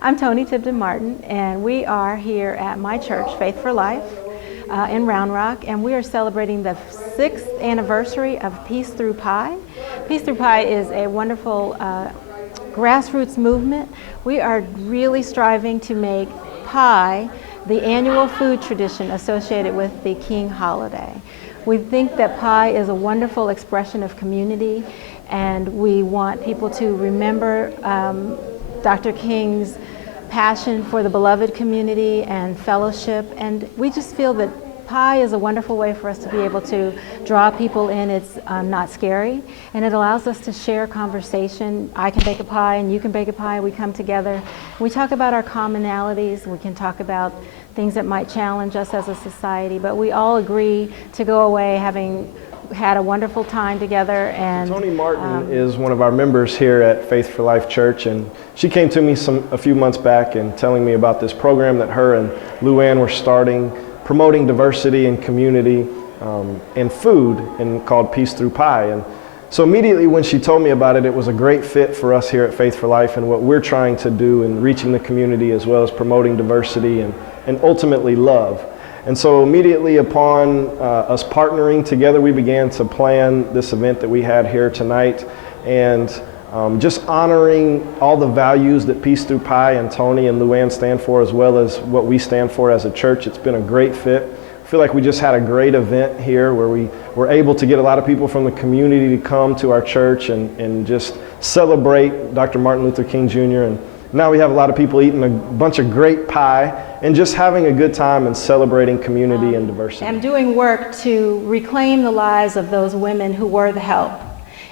I'm Tony Tibden-Martin, and we are here at my church, Faith for Life, in Round Rock, and we are celebrating the 6th anniversary of Peace Through Pie. Peace Through Pie is a wonderful grassroots movement. We are really striving to make pie the annual food tradition associated with the King holiday. We think that pie is a wonderful expression of community, and we want people to remember Dr. King's passion for the beloved community and fellowship, and we just feel that pie is a wonderful way for us to be able to draw people in. It's not scary, and it allows us to share conversation. I can bake a pie and you can bake a pie. We come together. We talk about our commonalities. We can talk about things that might challenge us as a society, but we all agree to go away having had a wonderful time together. And Tony Martin is one of our members here at Faith for Life Church, and she came to me a few months back and telling me about this program that her and Luann were starting, promoting diversity and community and food, and called Peace Through Pie. And so immediately when she told me about it, it was a great fit for us here at Faith for Life and what we're trying to do in reaching the community, as well as promoting diversity and ultimately love. And so immediately upon us partnering together, we began to plan this event that we had here tonight, and just honoring all the values that Peace Through Pie and Tony and Luann stand for, as well as what we stand for as a church. It's been a great fit. I feel like we just had a great event here where we were able to get a lot of people from the community to come to our church and just celebrate Dr. Martin Luther King Jr. And now we have a lot of people eating a bunch of great pie and just having a good time and celebrating community and diversity. I'm doing work to reclaim the lives of those women who were the help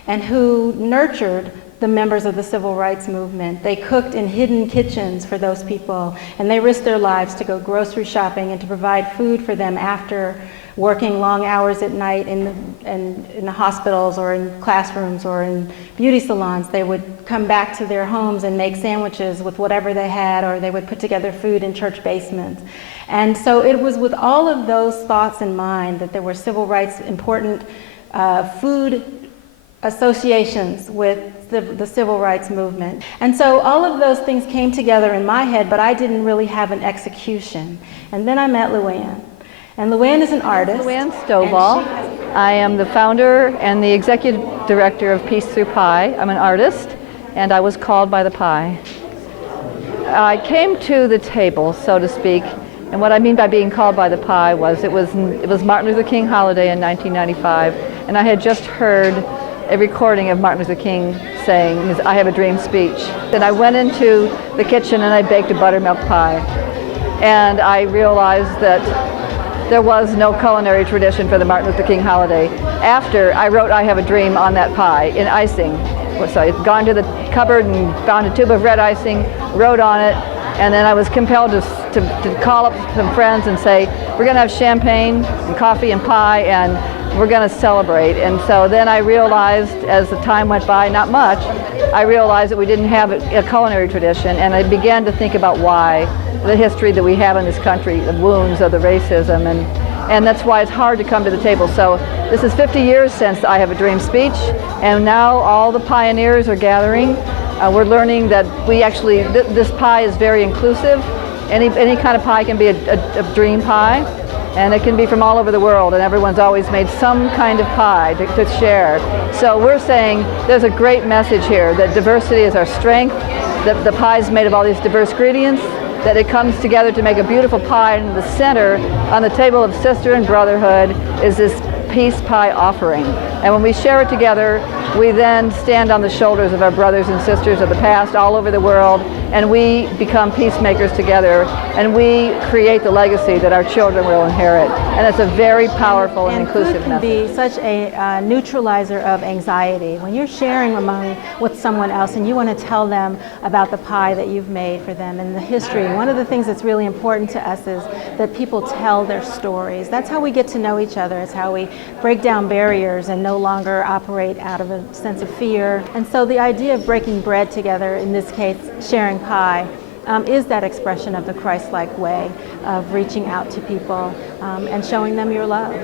and who nurtured the members of the civil rights movement. They cooked in hidden kitchens for those people, and they risked their lives to go grocery shopping and to provide food for them after working long hours at night in the hospitals or in classrooms or in beauty salons. They would come back to their homes and make sandwiches with whatever they had, or they would put together food in church basements. And so it was with all of those thoughts in mind that there were civil rights important food associations with the civil rights movement. And so all of those things came together in my head, but I didn't really have an execution. And then I met Luann. And Luann is an artist. Luann Stovall. I am the founder and the executive director of Peace Through Pie. I'm an artist, and I was called by the pie. I came to the table, so to speak, and what I mean by being called by the pie was it was Martin Luther King holiday in 1995, and I had just heard a recording of Martin Luther King saying his "I Have a Dream" speech. And I went into the kitchen and I baked a buttermilk pie, and I realized that there was no culinary tradition for the Martin Luther King holiday. After I wrote "I Have a Dream" on that pie in icing. So I'd gone to the cupboard and found a tube of red icing, wrote on it, and then I was compelled to call up some friends and say, we're going to have champagne and coffee and pie, and we're going to celebrate. And so then I realized, as the time went by, not much, I realized that we didn't have a culinary tradition, and I began to think about why, the history that we have in this country, the wounds of the racism, and that's why it's hard to come to the table. So this is 50 years since I Have a Dream speech, and now all the pioneers are gathering. We're learning that we actually, this pie is very inclusive. Any kind of pie can be a dream pie, and it can be from all over the world, and everyone's always made some kind of pie to share. So we're saying there's a great message here, that diversity is our strength, that the pie is made of all these diverse ingredients, that it comes together to make a beautiful pie, and in the center, on the table of sister and brotherhood, is this peace pie offering. And when we share it together, we then stand on the shoulders of our brothers and sisters of the past all over the world, and we become peacemakers together, and we create the legacy that our children will inherit. And it's a very powerful and inclusive message. Food can be such a neutralizer of anxiety. When you're sharing with someone else and you want to tell them about the pie that you've made for them and the history, one of the things that's really important to us is that people tell their stories. That's how we get to know each other. It's how we break down barriers and no longer operate out of a sense of fear. And so the idea of breaking bread together, in this case sharing pie, is that expression of the Christ-like way of reaching out to people and showing them your love.